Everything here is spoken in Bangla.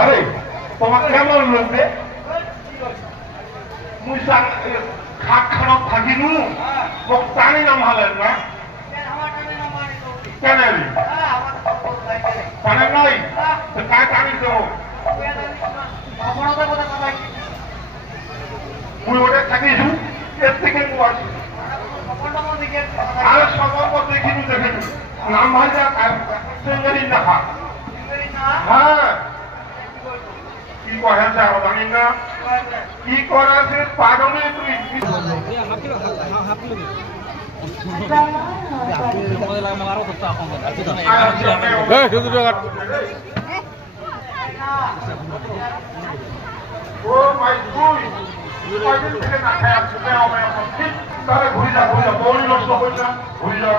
আরে তোমার কেমন লাগবে মুই খাক খারাপ থাকিনু মোক টানি নামালেন না কেন টানে নাই কায় টানি তো মুই ওটা থাকিছু এর থেকে মু আছি আরে সবার দেখিনু দেখিনু নাম ভাজা সেঙ্গারি না খা হ্যাঁ কি কহে জানি না কি করাছে পাগলে তুই ও মাই তুই কয়দিন থেকে না খাই আসছে তাহলে ঘুরে যা বউনি নষ্ট হয়ে যা ঘুরে যা